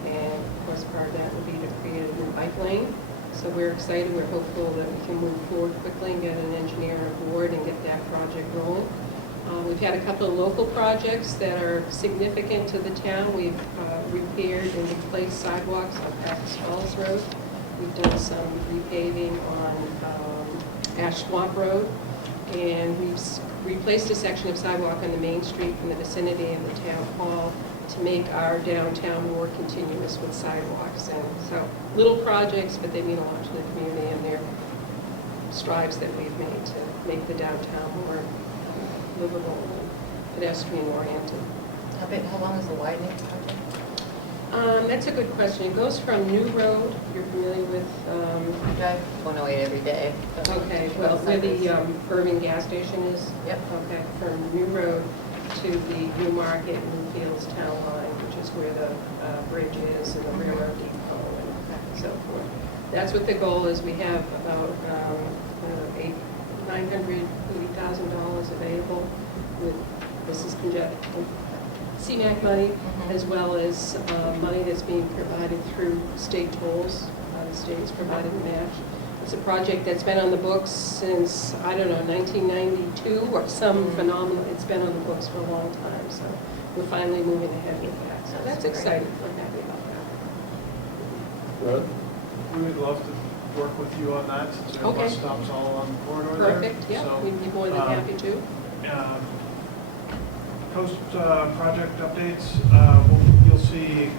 And of course, part of that would be to create a new bike lane. So we're excited, we're hopeful that we can move forward quickly and get an engineer on board and get that project rolling. We've had a couple of local projects that are significant to the town. We've repaired and replaced sidewalks on Packers Falls Road. We've done some repaving on Ash Swamp Road. And we've replaced a section of sidewalk on the Main Street in the vicinity of the town hall to make our downtown more continuous with sidewalks. And so, little projects, but they mean a lot to the community, and they're strides that we've made to make the downtown more livable and pedestrian oriented. How long is the widening project? That's a good question. It goes from New Road, you're familiar with, I drive 108 every day. okay, well, where the Irving gas station is? Yep. Okay, from New Road to the New Market, Newfields Town Line, which is where the bridge is and the railroad depot and so forth. That's what the goal is. We have about $980,000 available with, this is CMAQ money, as well as money that's being provided through state tolls. The state is providing a match. It's a project that's been on the books since, I don't know, 1992 or some phenomenal. It's been on the books for a long time, so we're finally moving ahead with that. So that's exciting. I'm happy about that. Good. We would love to work with you on that, since our Okay. bus stops all along the corridor there. Perfect, yeah, So, we'd be more than happy to. Post-project updates, you'll see,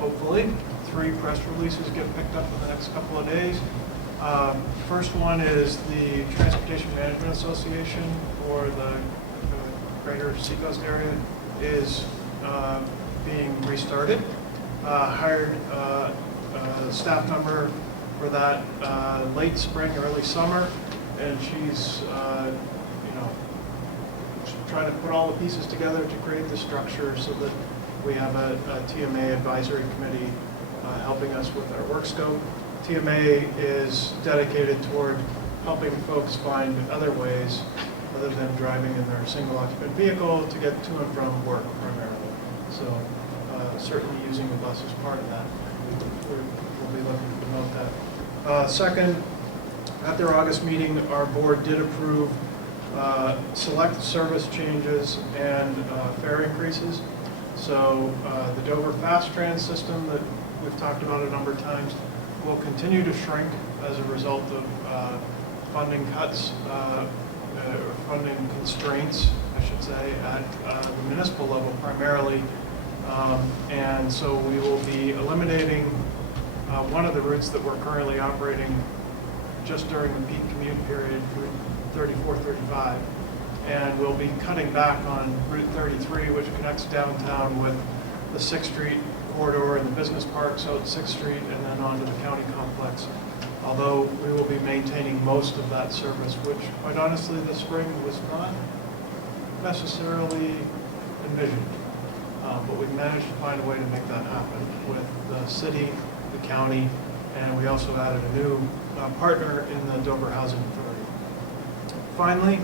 hopefully, 3 press releases get picked up in the next couple of days. First one is the Transportation Management Association, or the greater Seacoast area, is being restarted. Hired a staff member for that late spring, early summer, and she's trying to put all the pieces together to create the structure so that we have a TMA advisory committee helping us with our work scope. TMA is dedicated toward helping folks find other ways other than driving in their single occupant vehicle to get to and from work primarily. So certainly using the bus is part of that. We'll be looking to promote that. Second, at their August meeting, our board did approve select service changes and fare increases. So the Dover Fast Trans system that we've talked about a number of times will continue to shrink as a result of funding cuts, funding constraints, I should say, at the municipal level primarily. And so we will be eliminating one of the routes that we're currently operating just during the peak commute period, Route 34, 35. And we'll be cutting back on Route 33, which connects downtown with the 6th Street corridor and the business parks out 6th Street and then onto the county complex. Although we will be maintaining most of that service, which quite honestly this spring was not necessarily envisioned. But we've managed to find a way to make that happen with the city, the county, and we also added a new partner in the Dover Housing Authority. Finally,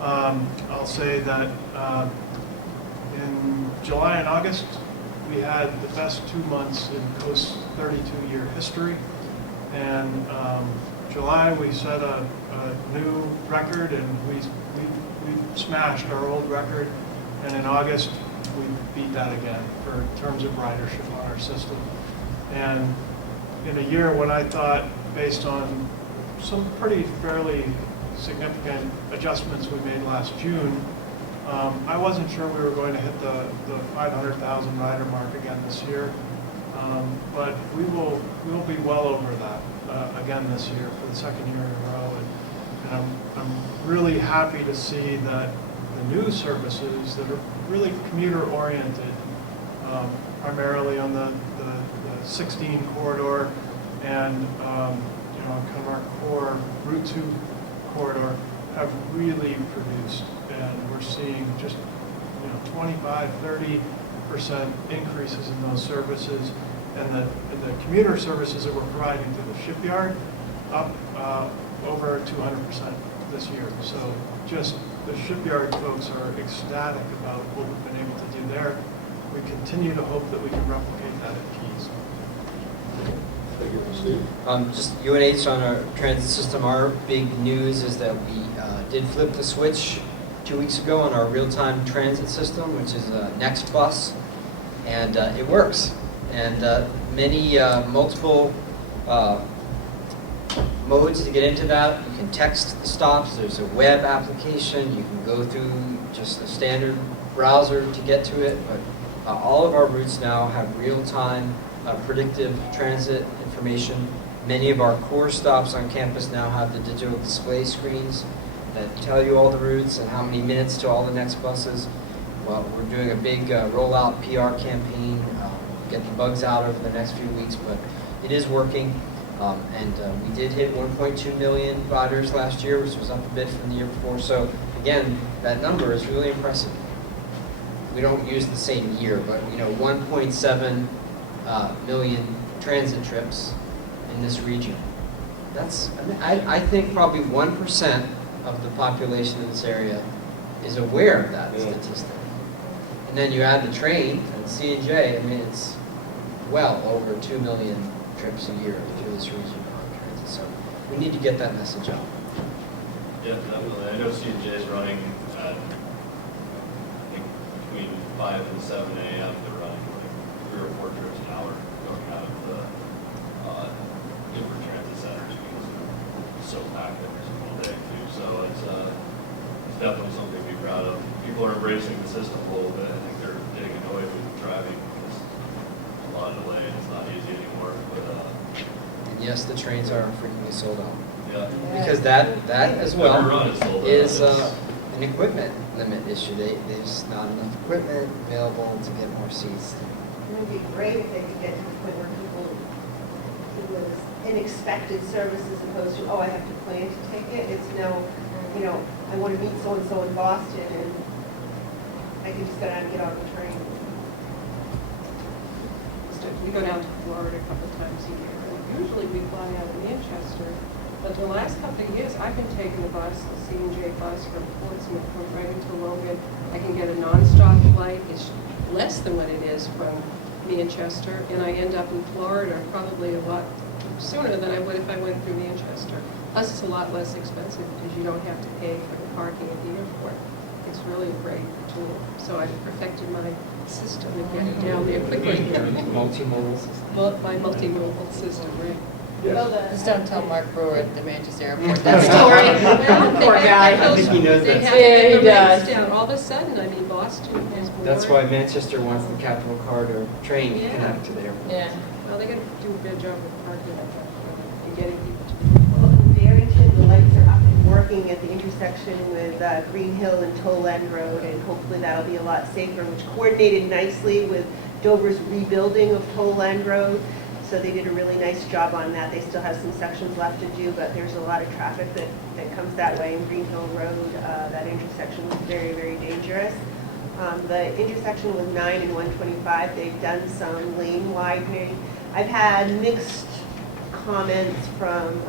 I'll say that in July and August, we had the best 2 months in Coast's 32-year history. And July, we set a new record, and we smashed our old record. And in August, we beat that again for terms of ridership on our system. And in a year when I thought, based on some pretty fairly significant adjustments we made last June, I wasn't sure we were going to hit the 500,000 rider mark again this year. But we will be well over that again this year for the second year in a row. And I'm really happy to see that the new services that are really commuter oriented, primarily on the 16 corridor and kind of our core Route 2 corridor, have really produced, and we're seeing just 25-30% increases in those services, and the commuter services that we're providing to the shipyard up over 200% this year. So just the shipyard folks are ecstatic about what we've been able to do there. We continue to hope that we can replicate that at Keys. Thank you, Steve. Just UNH on our transit system, our big news is that we did flip the switch 2 weeks ago on our real-time transit system, which is Next Bus, and it works. And many, multiple modes to get into that. You can text the stops, there's a web application, you can go through just a standard browser to get to it, but all of our routes now have real-time predictive transit information. Many of our core stops on campus now have the digital display screens that tell you all the routes and how many minutes to all the next buses. Well, we're doing a big rollout PR campaign, get the bugs out over the next few weeks, but it is working. And we did hit 1.2 million riders last year, which was up a bit from the year before. So again, that number is really impressive. We don't use the same year, but 1.7 million transit trips in this region. That's, I think probably 1% of the population in this area is aware of that statistic. And then you add the train and C&J, I mean, it's well over 2 million trips a year through this region on transit. So we need to get that message out. Yeah, definitely. I know C&J is running at, I think, between 5 and 7 a.m. They're running like 3 or 4 trips an hour going out of the different transit centers because it's so packed every single day too. So it's definitely something to be proud of. People are embracing the system a little bit. I think they're getting annoyed with driving because there's a lot of delay and it's not easy anymore. But And yes, the trains are frequently sold out. yeah, Because that as well Every run is sold out. is an equipment limit issue. There's not enough equipment available to get more seats. It would be great if they could get to the point where people do an expected service as opposed to, oh, I have to plan to take it. It's no, I want to meet so-and-so in Boston and I can just go down and get on the train. We go down to Florida a couple times a year. And usually we fly out of Manchester, but the last couple of years I've been taking a bus, the C&J bus from Portsmouth, from right into Logan. I can get a nonstop flight. It's less than what it is from Manchester, and I end up in Florida probably a lot sooner than I would if I went through Manchester. Plus, it's a lot less expensive because you don't have to pay for the parking at the airport. It's really a great tool. So I've perfected my system and get it down there quickly. Multimodal system. My multimodal system, right? Just don't tell Mark Brewer at the Manchester Airport that story. Poor guy. I think he knows They that. have to Yeah, get he the rates does. down. All of a sudden, I mean, Boston is more. That's why Manchester wants the Capital Corridor train to connect to the airport. Yeah. Well, they got to do a good job with parking and getting people to. Well, in Barrington, the lights are up and working at the intersection with Green Hill and Toll End Road, and hopefully that'll be a lot safer, which coordinated nicely with Dover's rebuilding of Toll End Road. So they did a really nice job on that. They still have some sections left to do, but there's a lot of traffic that comes that way in Green Hill Road. That intersection was very, very dangerous. The intersection with 9 and 125, they've done some lane widening. I've had mixed comments from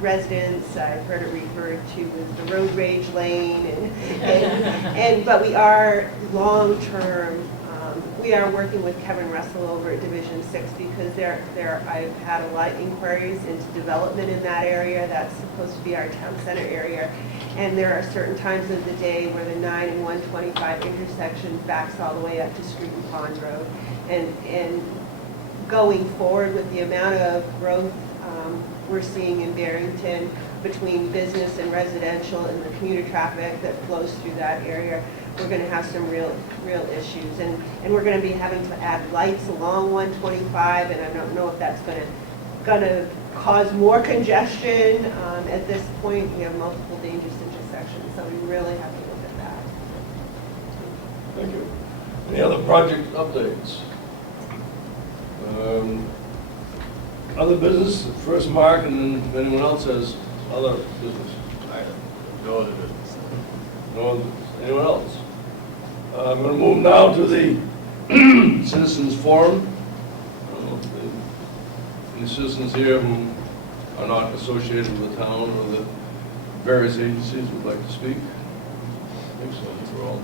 residents. I've heard it referred to as the road rage lane, but we are long-term. We are working with Kevin Russell over at Division 6 because I've had a lot of inquiries into development in that area. That's supposed to be our town center area. And there are certain times of the day where the 9 and 125 intersection backs all the way up to Street and Pond Road. And going forward with the amount of growth we're seeing in Barrington between business and residential and the commuter traffic that flows through that area, we're going to have some real issues. And we're going to be having to add lights along 125, and I don't know if that's going to cause more congestion. At this point, we have multiple dangerous intersections, so we really have to look at that. Thank you. Any other project updates? Other business, first Mark, and then if anyone else has other business. I have no other business. No other, anyone else? I'm going to move now to the citizens forum. I don't know if any citizens here who are not associated with the town or the various agencies would like to speak. think so. We're all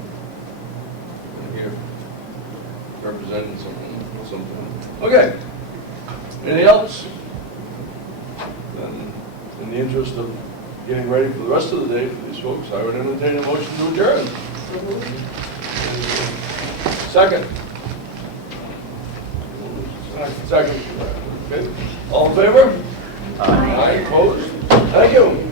here representing something. Okay. Anything else? Then, in the interest of getting ready for the rest of the day for these folks, I would entertain a motion to adjourn. Second. Second. Okay. All in favor? Aye. Opposed? Thank you.